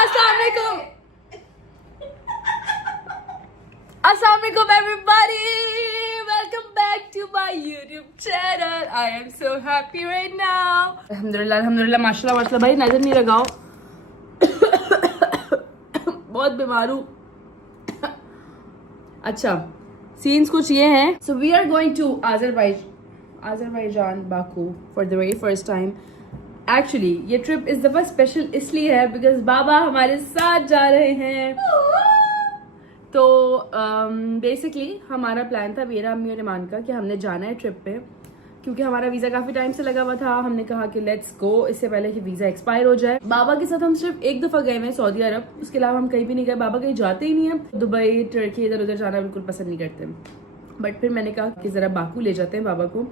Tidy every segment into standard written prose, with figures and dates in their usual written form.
Assalamualaikum. Assalamualaikum everybody. Welcome back to my YouTube channel. I am so happy right now. Alhamdulillah, माशाल्लाह भाई नजर नहीं लगाओ. बहुत बीमार हूँ. अच्छा, सीन्स कुछ ये हैं. So we are going to Azerbaijan, Baku for the very first time. Actually, ये ट्रिप इस दफा स्पेशल इसलिए है बिकॉज बाबा हमारे साथ जा रहे हैं. तो बेसिकली हमारा प्लान था मेरा, अम्मी और ईमान का, कि हमने जाना है ट्रिप पे क्योंकि हमारा वीज़ा काफ़ी टाइम से लगा हुआ था. हमने कहा कि लेट्स गो इससे पहले कि वीज़ा एक्सपायर हो जाए. बाबा के साथ हम सिर्फ एक दफ़ा गए हैं सऊदी अरब, उसके अलावा हम कहीं भी नहीं गए. बाबा कहीं जाते ही नहीं है. दुबई, टर्की, इधर उधर जाना बिल्कुल पसंद नहीं करते. बट फिर मैंने कहा कि ज़रा बाकू ले जाते हैं बाबा को,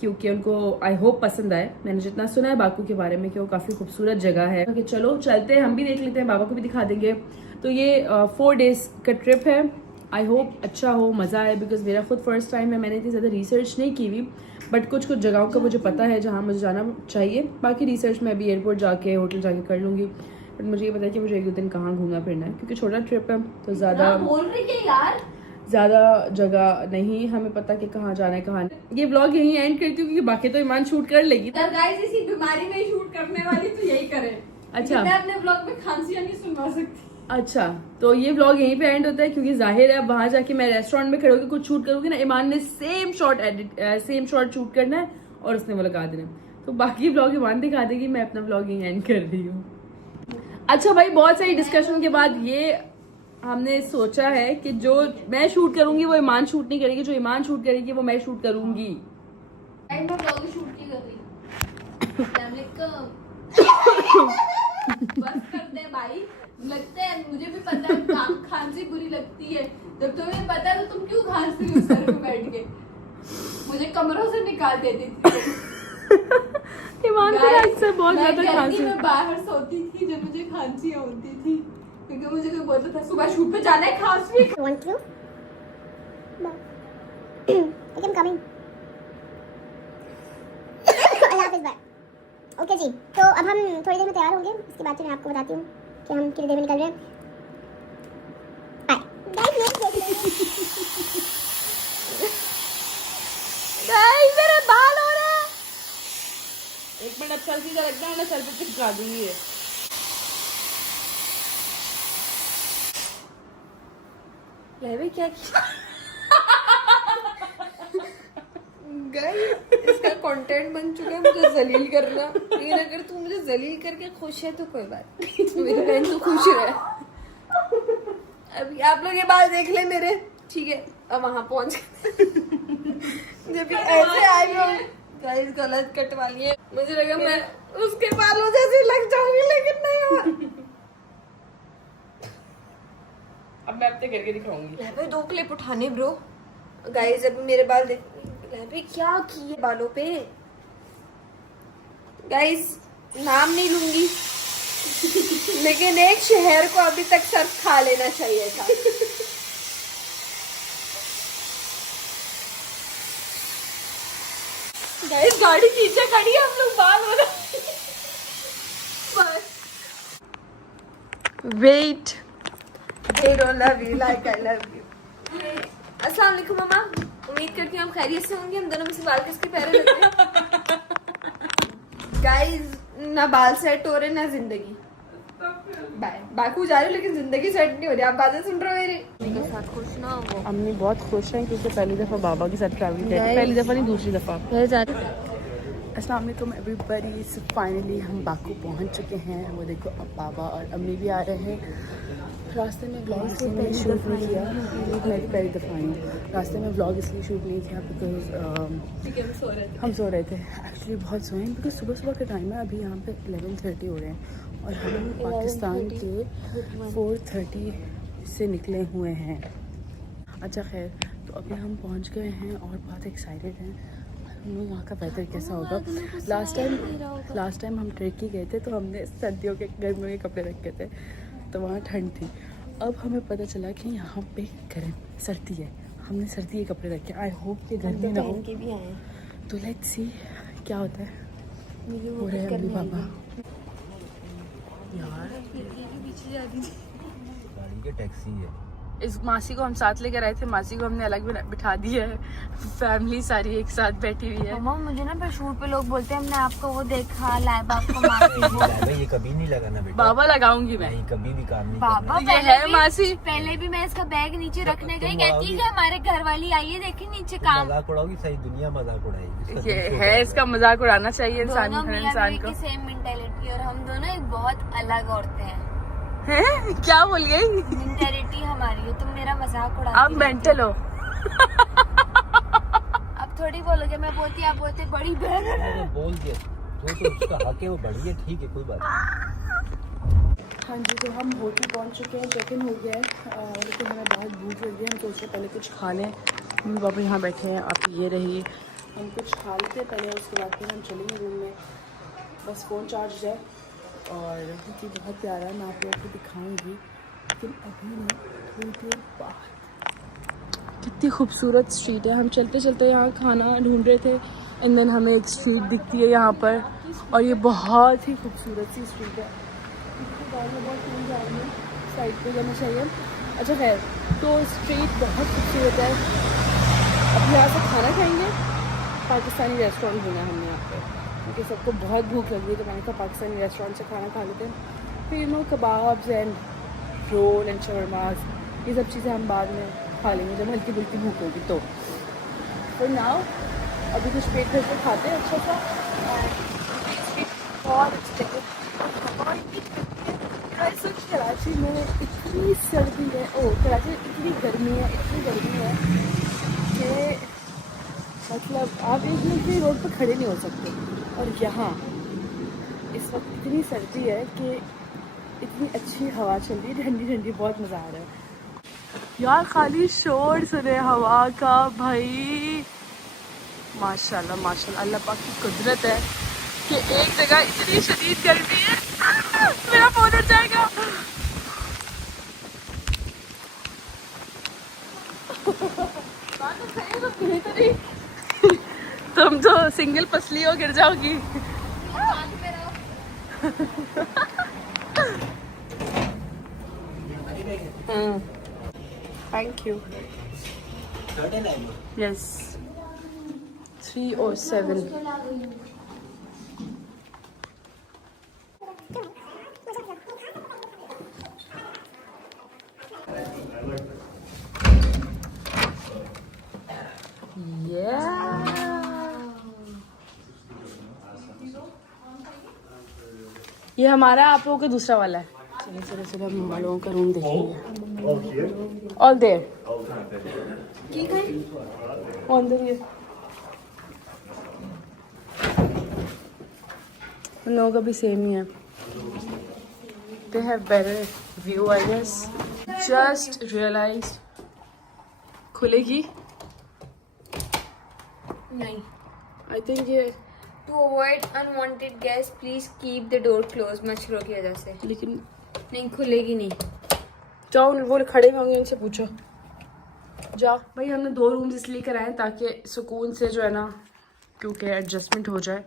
क्योंकि उनको आई होप पसंद आए. मैंने जितना सुना है बाकू के बारे में कि वो काफ़ी खूबसूरत जगह है. कि चलो चलते हैं, हम भी देख लेते हैं, बाबा को भी दिखा देंगे. तो ये 4 डेज़ का ट्रिप है. आई होप अच्छा हो, मज़ा आए. बिकॉज मेरा खुद फर्स्ट टाइम है, मैंने इतनी ज़्यादा रिसर्च नहीं की हुई. बट कुछ जगहों का मुझे पता है जहाँ मुझे जाना चाहिए. बाकी रिसर्च मैं अभी एयरपोर्ट जाके होटल जाके कर लूँगी. बट मुझे ये पता है कि मुझे 1-2 दिन कहाँ घूमना फिरना है, क्योंकि छोटा ट्रिप है तो ज़्यादा जगह नहीं हमें पता कि कहाँ जाना है कहाँ नहीं. ये व्लॉग यहीं एंड करती हूँ क्योंकि बाकी तो ईमान शूट कर लेगी. इसी बीमारी में शूट करने वाली तो यही करे. अच्छा, मैं अपने व्लॉग में खांसियां नहीं सुनवा सकती. अच्छा, तो ये व्लॉग यहीं पे एंड होता है क्योंकि जाहिर है अब वहाँ जाके मैं रेस्टोरेंट में खड़े होकर कुछ शूट करूँगी ना. ईमान ने सेम शॉट शूट करना है और उसने वो लगा देना. तो बाकी व्लॉग ईमान दिखा देगी, मैं अपना व्लॉग यहीं एंड कर रही हूँ. अच्छा भाई, बहुत सारी डिस्कशन के बाद ये हमने सोचा है कि जो मैं शूट करूंगी वो ईमान शूट नहीं करेगी, जो ईमान शूट करेगी वो मैं शूट करूंगी. मैं व्लॉग शूट नहीं कर रही. बस कर दे भाई. लगता है मुझे भी पता है खांसी बुरी लगती है. जब तुम्हें पता है तो तुम क्यों खांसती हो सर पे बैठ के. मुझे कमरों से निकाल देती थी. ईमान को अक्सर बहुत ज्यादा खांसी. मैं बाहर सोती थी जब मुझे खांसी होती थी, क्योंकि मुझे कोई बोलता था सुबह शूट पे जाना है, खांस भी. Want to? No. I am coming. अल्लाह हाफिज़ बाय. ओके जी, तो अब हम थोड़ी देर में तैयार होंगे. इसके बाद मैं आपको बताती हूँ कि हम कितनी देर में निकल रहे हैं. गाइस मेरे बाल हो रहे हैं. 1 मिनट सर सीधा रखना है ना, सर पे चिपका दूंगी. ये क्या गाइस, इसका कंटेंट बन चुका है मुझे जलील करना. लेकिन अगर तू मुझे जलील करके खुश है तो कोई बात नहीं. मेरी बहन तो खुश है. अभी आप लोग ये बाल देख ले मेरे, ठीक है. अब वहां पहुंच जब ऐसे आई हो गाइस, गलत कटवा लिए. मुझे लगा मैं उसके बालों जैसे लग जाऊंगी, लेकिन नहीं हुआ. अब मैं अपने करके दिखाऊंगी. यहाँ पे 2 क्लिप उठाने ब्रो. गाइस अभी मेरे बाल देख. यहाँ पे क्या किए बालों पे. गाइस नाम नहीं लूंगी, लेकिन एक शहर को अभी तक सर्फ खा लेना चाहिए था. गाइस गाड़ी पीछे खड़ी है, हम लोग बाल हो रहे. Wait, They don't love you like I love you. अस्सलाम वालेकुम मम्मा. उम्मीद करती हूँ हम खैरियत से होंगे. हम दोनों में से बाल किसके प्यारे लगते हैं. गाइस ना बाल सेट हो रहे ना जिंदगी. बाकू जा रही लेकिन जिंदगी सेट नहीं हो रही. आप बातें सुन रहे हो मेरी. साथ खुश ना हो. अम्मी बहुत खुश हैं क्योंकि पहली दफ़ा बाबा के साथ ट्रैवल किया. पहली दफ़ा नहीं, दूसरी दफ़ा. अस्सलाम वालेकुम एवरीबॉडी. सो फाइनली हम बाकू पहुंच चुके हैं. वो देखो अब बाबा और अम्मी भी आ रहे हैं. रास्ते में व्लॉग इसलिए शूट नहीं किया, मैं भी पहली दफ़ा आई हूँ. रास्ते में व्लॉग इसलिए शूट नहीं किया बिकॉज हम सो रहे थे. एक्चुअली बहुत सोए हैं बिकॉज सुबह सुबह का टाइम है. अभी यहाँ पे 11:30 हो रहे हैं और हम पाकिस्तान के 4:30 से निकले हुए हैं. अच्छा खैर, तो अभी हम पहुँच गए हैं और बहुत एक्साइटेड हैं. वहाँ का वेदर कैसा होगा. लास्ट टाइम हम टर्की गए थे तो हमने सर्दियों के गर्मियों के कपड़े रखे थे, तो वहाँ ठंड थी. अब हमें पता चला कि यहाँ पे सर्दी है. हमने सर्दी के कपड़े रखे. आई होप कि गर्मी ना हो. तो लेट्स सी क्या होता है. हो रहे हैं अभी बाबा. यार पीछे जा दीजिए। गाड़ी की टैक्सी है। इस मासी को हम साथ लेकर आए थे, मासी को हमने अलग बिठा दिया है, फैमिली सारी एक साथ बैठी हुई है। मम्मा मुझे ना पर शूट पे लोग बोलते हैं हमने आपको वो देखा लाइव आपको मार ये कभी नहीं लगाना बेटा। बाबा लगाऊंगी मैं। नहीं, कभी भी काम नहीं बाबा करना। ये है मासी। पहले भी मैं इसका बैग नीचे रखने गई, तुम कहती है कि हमारे घर वाली आई है देखिए नीचे काम। मजाक उड़ाओगी, सारी दुनिया मजाक उड़ाएगी। इसका ये दिल छोटा है, इसका मजाक उड़ाना चाहिए इंसान दोनों हर मियां इंसान बीवी को। की सेम मेंटालिटी और हम दोनों एक बहुत अलग औरतें हैं। हैं? क्या बोल गई? मेंटालिटी हमारी है, तुम मेरा मजाक उड़ाती आप रहती मेंटल हो। अब थोड़ी बोलोगे, मैं बोलती आप बोलते बड़ी बहन है। मैंने बोल दिया तो उसका हक है, वो बड़ी है, ठीक है, कोई बात नहीं। हाँ जी, तो हम होटल पहुंच चुके हैं, चेक इन हो गया है, लेकिन हमें बहुत भूख लगी है। हम सोच रहे पहले कुछ खा लें। मम्मी पापा यहाँ बैठे हैं, आप ये रहिए, हम कुछ खा लेते हैं पहले, उसके बाद फिर हम चलेंगे रूम में। बस फ़ोन चार्ज है और क्योंकि बहुत प्यारा है, मैं आप लोगों को दिखाऊंगी, लेकिन अभी नहीं, थोड़ी देर बाद। कितनी खूबसूरत स्ट्रीट है। हम चलते चलते यहाँ खाना ढूंढ रहे थे एंड देन हमें एक स्ट्रीट दिखती है यहाँ पर, और ये बहुत ही खूबसूरत सी स्ट्रीट है। साइड पे जाना चाहिए। अच्छा खैर, तो स्ट्रीट बहुत खूबसूरत है। अब यहाँ से खाना खाएंगे, पाकिस्तानी रेस्टोरेंट ढूंढा हमने यहाँ पे, क्योंकि सबको बहुत भूख लगी है, तो मैंने कहा पाकिस्तानी रेस्टोरेंट से खाना खा लेते हैं। फिर no kebabs and roll and shawarmas, ये सब चीज़ें हम बाद में खा लेंगे जब हल्की फुल्की भूख होगी तो। नाउ अभी कुछ पेट भर के खाते हैं अच्छा सा। बहुत अच्छी लगे। कराची में इतनी सर्दी है, कराची में इतनी गर्मी है कि मतलब आप एक मिनट भी रोड पर खड़े नहीं हो सकते। और यहाँ इस वक्त इतनी सर्दी है कि इतनी अच्छी हवा चल रही है, ठंडी ठंडी, बहुत मज़ा आ रहा है यार। खाली शोर सुने हवा का भाई। माशाल्लाह माशाल्लाह, अल्लाह पाक की कुदरत है कि एक जगह इतनी शदीद गर्मी है। मेरा फोन उठ जाएगा। तुम तो सिंगल पसली हो, गिर जाओगी। Thank you. यस 307। ये हमारा, आप लोगों का दूसरा वाला है। चलिए चलिए चलिए, हम लोगों का रूम देखेंगे। All there on there. उन लोगों का भी सेम ही है। They have better view, I guess. Just realized. खुलेगी? नहीं। I think ये, To avoid unwanted guests, please keep the door closed. मच्छरों की वजह से। लेकिन नहीं खुलेगी नहीं। जाओ, वो खड़े होंगे, इनसे पूछो। जाओ भाई, हमने 2 रूम्स इसलिए कराए ताकि सुकून से जो है ना, क्योंकि एडजस्टमेंट हो जाए।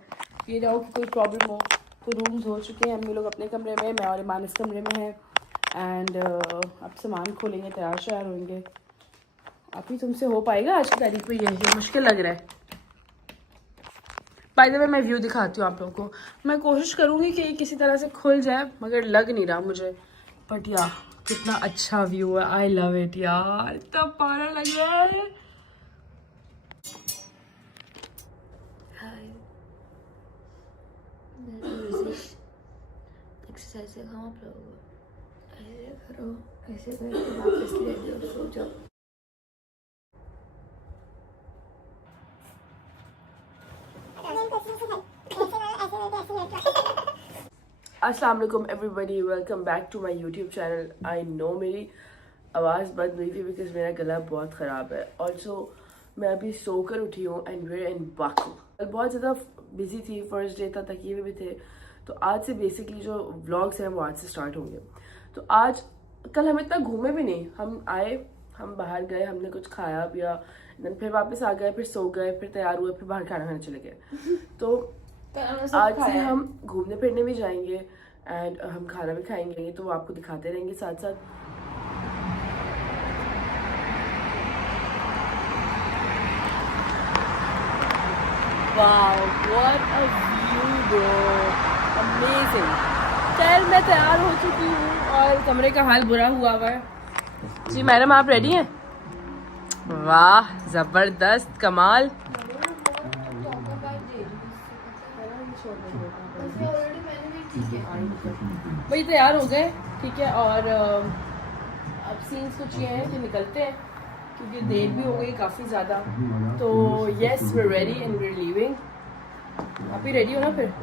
ये ना हो कि कोई प्रॉब्लम हो। तो रूम्स हो चुके हैं, हम लोग अपने कमरे में, मैं और ईमान इस कमरे में हैं। एंड अब सामान खोलेंगे, तैयार श्यार होंगे। आप ही तुमसे हो पाएगा आज की तारीख में? ये मुश्किल लग रहा है। बाय द वे, मैं व्यू दिखाती हूँ आप लोगों को। मैं कोशिश करूँगी कि ये किसी तरह से खुल जाए, मगर लग नहीं रहा मुझे। बट यार कितना अच्छा व्यू है, आई लव इट यार, इतना प्यारा लग रहा है। एक्सरसाइज से खाओ आप लोग, ऐसे करो, ऐसे करके वापस ले लो, सो जाओ। अस्सलाम वालेकुम everybody, welcome back to my YouTube channel. I know मेरी आवाज़ बंद हुई थी बिकॉज मेरा गला बहुत ख़राब है। ऑल्सो मैं अभी सोकर उठी हूँ एंड वेयर इन बाकू। बहुत ज़्यादा बिजी थी, फर्स्ट डे था, तकिए भी थे। तो आज से बेसिकली जो व्लॉग्स हैं वो आज से स्टार्ट होंगे। तो आज कल हम इतना घूमे भी नहीं, हम आए, हम बाहर गए, हमने कुछ खाया पिया, देन फिर वापस आ गए, फिर सो गए, फिर तैयार हुए, फिर बाहर खाना खाने चले गए। तो आज से हम घूमने फिरने भी जाएंगे। एंड हम खाना भी खाएंगे तो वो आपको दिखाते रहेंगे साथ साथ। Wow what a view bro, amazing. चल मैं तैयार हो चुकी हूँ और कमरे का हाल बुरा हुआ है जी। मैडम आप रेडी हैं? वाह जबरदस्त कमाल। वही तैयार हो गए, ठीक है। और अब सीन्स कुछ ये हैं कि निकलते हैं क्योंकि देर भी हो गई काफ़ी ज़्यादा। तो yes we ready and we leaving. आप ही रेडी हो ना फिर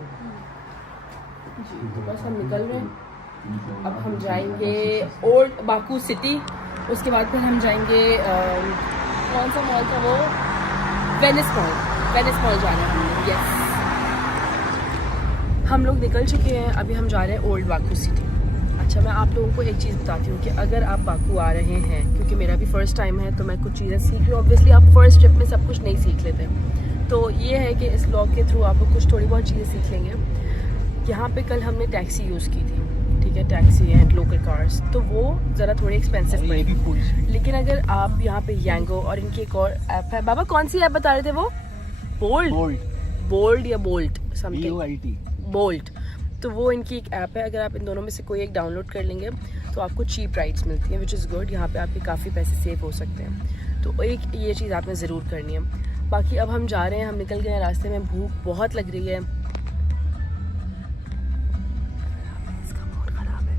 जी? तो बस हम निकल रहे हैं। अब हम जाएंगे ओल्ड बाकू सिटी, उसके बाद फिर हम जाएंगे कौन सा मॉल था वो, वेनिस मॉल। वेनिस मॉल जाना है यस। हम लोग निकल चुके हैं, अभी हम जा रहे हैं ओल्ड बाकू सिटी। अच्छा मैं आप लोगों को एक चीज़ बताती हूँ कि अगर आप बाकू आ रहे हैं, क्योंकि मेरा भी फ़र्स्ट टाइम है तो मैं कुछ चीज़ें सीख रही हूँ। ऑब्वियसली आप फर्स्ट ट्रिप में सब कुछ नहीं सीख लेते, तो ये है कि इस व्लॉग के थ्रू आप लोग कुछ थोड़ी बहुत चीज़ें सीख लेंगे। यहाँ पे कल हमने टैक्सी यूज़ की थी, ठीक है, टैक्सी एंड लोकल कार्स, तो वो ज़रा थोड़ी एक्सपेंसिव पड़ेगी। लेकिन अगर आप यहाँ पे यांगो और इनकी एक और ऐप है, बाबा कौन सी ऐप बता रहे थे वो? बोल्ट या बोल्ट समथिंग, बोल्ट। तो वो इनकी एक ऐप है, अगर आप इन दोनों में से कोई एक डाउनलोड कर लेंगे तो आपको चीप राइड्स मिलती हैं, विच इज़ गुड। यहाँ पे आपके काफ़ी पैसे सेव हो सकते हैं, तो एक ये चीज़ आपने ज़रूर करनी है। बाकी अब हम जा रहे हैं, हम निकल गए हैं, रास्ते में भूख बहुत लग रही है, इसका मूड ख़राब है।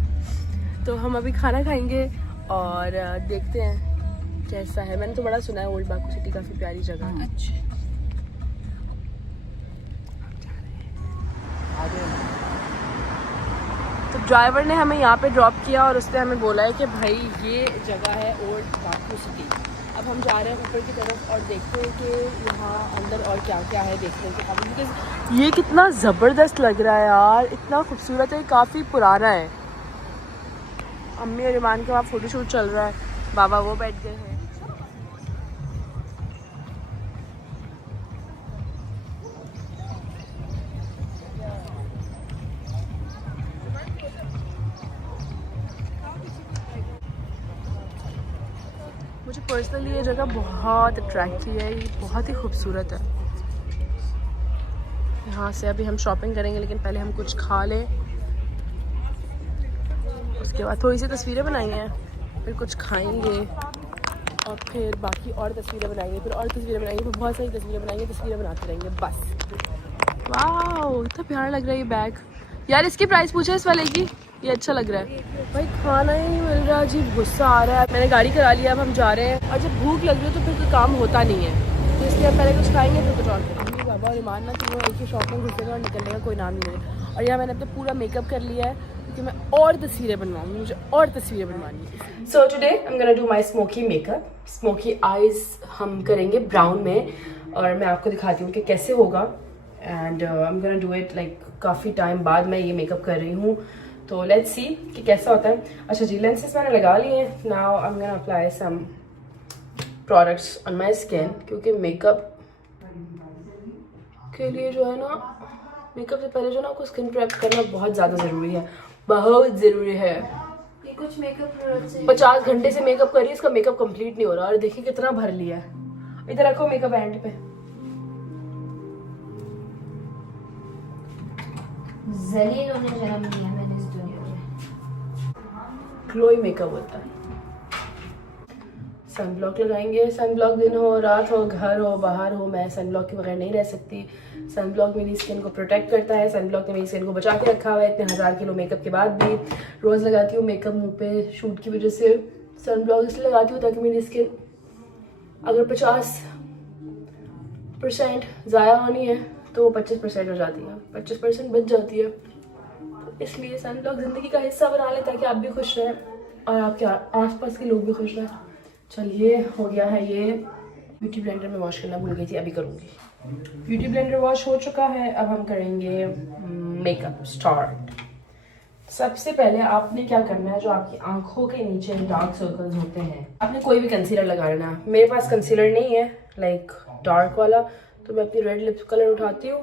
तो हम अभी खाना खाएंगे और देखते हैं कैसा है। मैंने तो बड़ा सुना है ओल्ड बाकू सिटी काफ़ी प्यारी जगह है। अच्छा तो ड्राइवर ने हमें यहाँ पे ड्रॉप किया और उसने हमें बोला है कि भाई ये जगह है ओल्ड बाकू सिटी। अब हम जा रहे हैं ऊपर की तरफ और देखते हैं कि यहाँ अंदर और क्या क्या है देखने के काबिल, बिकॉज ये कितना ज़बरदस्त लग रहा है यार, इतना खूबसूरत है, काफ़ी पुराना है। अम्मी और ईमान के वहाँ फ़ोटोशूट चल रहा है, बाबा वो बैठ गए हैं। मुझे पर्सनली ये जगह बहुत अट्रैक्ट की है, ये बहुत ही खूबसूरत है। यहाँ से अभी हम शॉपिंग करेंगे, लेकिन पहले हम कुछ खा लें, उसके बाद थोड़ी सी तस्वीरें बनाएंगे, फिर कुछ खाएंगे और फिर बाकी और तस्वीरें बनाएंगे, फिर और तस्वीरें बनाएंगे, फिर बहुत सारी तस्वीरें बनाएंगे, तस्वीरें बनाते रहेंगे बस। वाह इतना प्यारा लग रहा है ये बैग यार। इसकी प्राइस पूछे इस वाले की, ये अच्छा लग रहा है। भाई खाना ही नहीं मिल रहा, जी गुस्सा आ रहा है। मैंने गाड़ी करा लिया, अब हम जा रहे हैं, और जब भूख लग रही है तो फिर कोई काम होता नहीं है, तो इसलिए हम पहले कुछ खाएंगे फिर कुछ और करेंगे। बाबा और ईमान ना तीनों एक ही शॉप में घुसेगा और निकलने का कोई नाम नहीं ले। और यहाँ मैंने अपना पूरा मेकअप कर लिया है क्योंकि मैं और तस्वीरें बनवाऊंगी, मुझे और तस्वीरें बनवानी है। So today I am gonna do my smoky makeup. Smoky eyes हम करेंगे ब्राउन में, और मैं आपको दिखाती हूँ कि कैसे होगा। And I am gonna do it like काफ़ी टाइम बाद मैं ये मेकअप कर रही हूँ, तो लेट्स सी कि कैसा होता है। अच्छा जी, लेंसेज मैंने लगा लिए हैं। Now I am gonna apply some products on my skin, क्योंकि मेकअप के लिए जो है ना, मेकअप से पहले जो ना आपको स्किन प्रेप करना बहुत ज़्यादा ज़रूरी है, बहुत ज़रूरी है। ये कुछ मेकअप प्रोडक्ट्स 50 घंटे से मेकअप कर रही है, इसका मेकअप कंप्लीट नहीं हो रहा, और देखिए कितना भर लिया है। इधर रखो मेकअप एंड पे। जलील होने जन्म लिया मैंने इस दुनिया में। ग्लोई मेकअप होता है। सन ब्लॉक लगाएंगे। सन ब्लॉक दिन हो रात हो, घर हो बाहर हो, मैं सन ब्लॉक के बगैर नहीं रह सकती। सन ब्लॉक मेरी स्किन को प्रोटेक्ट करता है, सन ब्लॉक ने मेरी स्किन को बचा के रखा हुआ है इतने 1000 किलो मेकअप के बाद भी। रोज़ लगाती हूँ मेकअप मुंह पे शूट की वजह से। सन ब्लॉक इसलिए लगाती हूँ ताकि मेरी स्किन अगर 50% ज़ाया होनी है तो 25% हो जाती है, 25% बच जाती है। इसलिए सन ब्लॉक ज़िंदगी का हिस्सा बना लें ताकि आप भी खुश रहें और आपके आसपास के लोग भी खुश रहें। चलिए हो गया है ये। ब्यूटी ब्लेंडर में वॉश करना भूल गई थी, अभी करूँगी। ब्यूटी ब्लेंडर वॉश हो चुका है, अब हम करेंगे मेकअप स्टार्ट। सबसे पहले आपने क्या करना है, जो आपकी आंखों के नीचे डार्क सर्कल्स होते हैं, आपने कोई भी कंसीलर लगा लेना है। मेरे पास कंसीलर नहीं है लाइक डार्क वाला, तो मैं अपनी रेड लिप कलर उठाती हूँ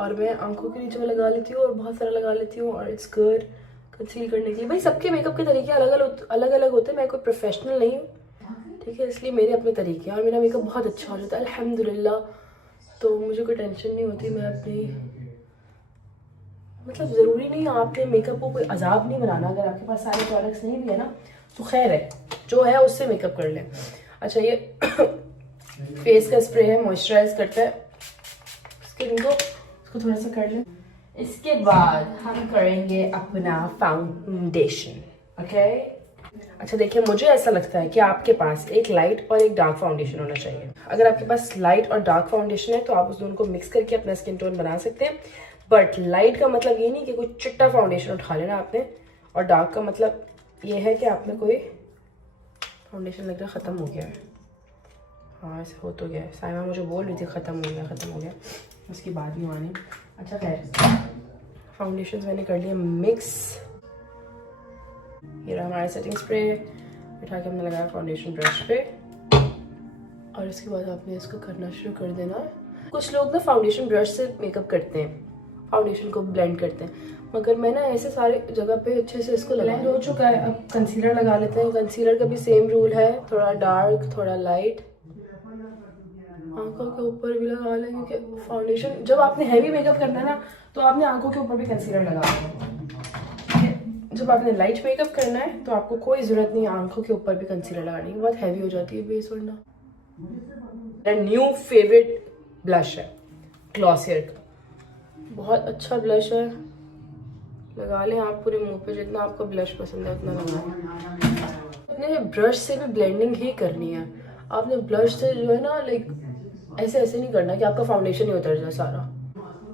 और मैं आंखों के नीचे में लगा लेती हूँ और बहुत सारा लगा लेती हूँ और इट्स गुड कंसील करने के लिए। भाई सबके मेकअप के तरीके अलग अलग होते हैं, मैं कोई प्रोफेशनल नहीं हूँ, ठीक है, इसलिए मेरे अपने तरीके हैं और मेरा मेकअप बहुत अच्छा हो जाता है अल्हम्दुलिल्लाह। तो मुझे कोई टेंशन नहीं होती, मैं अपनी मतलब ज़रूरी नहीं आपने मेकअप को कोई अजाब नहीं बनाना, अगर आपके पास सारे प्रोडक्ट्स नहीं भी है ना तो खैर है, जो है उससे मेकअप कर लें। अच्छा ये फेस का स्प्रे है, मॉइस्चराइज करता है स्किन को, इसको थोड़ा सा कर लें। इसके बाद हम करेंगे अपना फाउंडेशन, ओके। अच्छा देखिए, मुझे ऐसा लगता है कि आपके पास एक लाइट और एक डार्क फाउंडेशन होना चाहिए। अगर आपके पास लाइट और डार्क फाउंडेशन है तो आप उस दोनों को मिक्स करके अपना स्किन टोन बना सकते हैं, बट लाइट का मतलब ये नहीं कि कोई चिट्टा फाउंडेशन उठा लेना आपने, और डार्क का मतलब ये है कि आपने कोई फाउंडेशन लग रहा है ख़त्म हो गया है। हाँ ऐसे हो तो गया है, साइमा मुझे बोल रही थी ख़त्म हो गया, उसकी बात नहीं मानी। अच्छा खैर, फाउंडेशन मैंने कर लिया मिक्स। ये रहा हमारा सेटिंग स्प्रे, उठा के हमने लगाया फाउंडेशन ब्रश पे, और इसके बाद आपने इसको करना शुरू कर देना। कुछ लोग ना फाउंडेशन ब्रश से मेकअप करते हैं, फाउंडेशन को ब्लेंड करते हैं, मगर मैं ना ऐसे सारे जगह पे अच्छे से इसको ब्लेंड हो चुका है। अब कंसीलर लगा लेते हैं। कंसीलर का भी सेम रूल है, थोड़ा डार्क थोड़ा लाइट, आंखों के ऊपर भी लगा लें, क्योंकि फाउंडेशन जब आपने हैवी मेकअप करना है ना तो आपने आंखों के ऊपर भी कंसीलर लगा लें। जब आपने लाइट मेकअप करना है तो आपको कोई ज़रूरत नहीं है आंखों के ऊपर भी कंसीलर लगाने की, बहुत हैवी हो जाती है बेस वरना। मेरा न्यू फेवरेट ब्लश है ग्लॉसियर का, बहुत अच्छा ब्लश है, लगा लें आप पूरे मुंह पे, जितना आपको ब्लश पसंद है उतना लगाएं। अपने ब्रश से भी ब्लेंडिंग ही करनी है आपने, ब्लश से जो है ना लाइक ऐसे नहीं करना कि आपका फाउंडेशन ही उतर जाए सारा।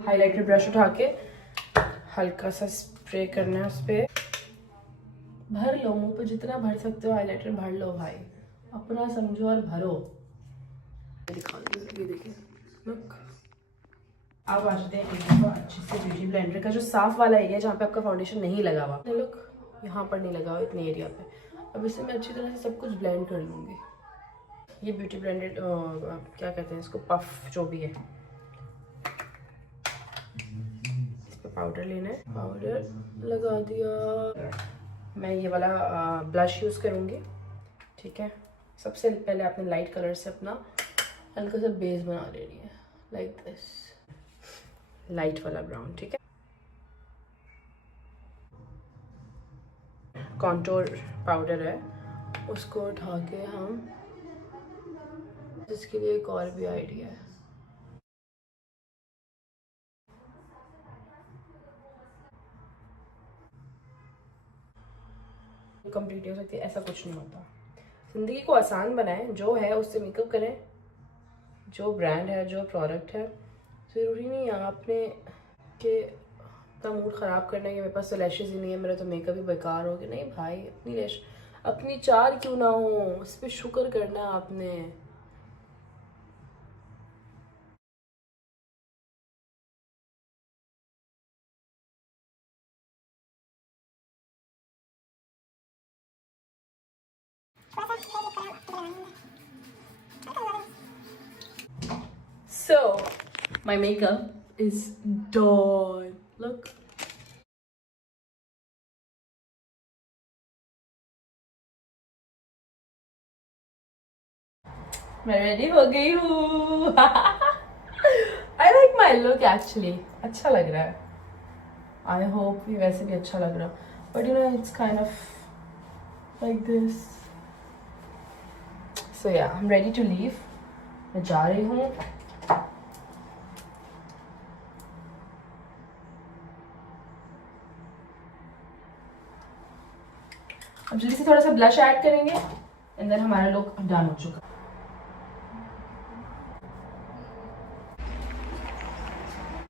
हाइलाइटर ब्रश उठा के हल्का सा स्प्रे करना है उस पर, भर लो मुंह पे, जितना भर सकते हो हाइलाइटर भर लो भाई, अपना समझो और भरो। दिखा दो, ये देखिए लुक। अब आ जाते हैं इसको अच्छे से ब्यूटी ब्लेंडर का जो साफ वाला एरिया जहाँ पे आपका फाउंडेशन नहीं लगा हुआ, लुक यहाँ पर नहीं लगा हुआ इतने एरिया पे। अब इसे मैं अच्छी तरह से सब कुछ ब्लेंड कर लूँगी। ये ब्यूटी ब्लेंडेड क्या कहते हैं इसको, पफ जो भी है, इस पे पाउडर लेना है, पाउडर लगा दिया। मैं ये वाला ब्लश यूज़ करूँगी, ठीक है। सबसे पहले आपने लाइट कलर से अपना हल्का सा बेस बना लेनी है, लाइक दिस, लाइट वाला ब्राउन, ठीक है। कॉन्टोर पाउडर है, उसको उठा के हम, इसके लिए एक और भी आइडिया है, कंप्लीट हो सकती है, ऐसा कुछ नहीं होता। जिंदगी को आसान बनाएं, जो है उससे मेकअप करें, जो ब्रांड है जो प्रोडक्ट है, ज़रूरी नहीं है आपने कि इतना मूड ख़राब करना है कि मेरे पास तो लैशेज़ ही नहीं है, मेरा तो मेकअप ही बेकार हो गया। नहीं भाई, अपनी लैश अपनी 4 क्यों ना हो, उस पर शुक्र करना है आपने। So, my makeup is done. Look. मैं रेडी हो गई हूँ। I like my look actually. अच्छा लग रहा है। I hope ये वैसे भी अच्छा लग रहा, but you know it's kind of like this. So yeah, I'm ready to leave. मैं जा रही हूँ। अब जल्दी से थोड़ा सा ब्लश ऐड करेंगे एंड देन हमारा लुक डन हो चुका।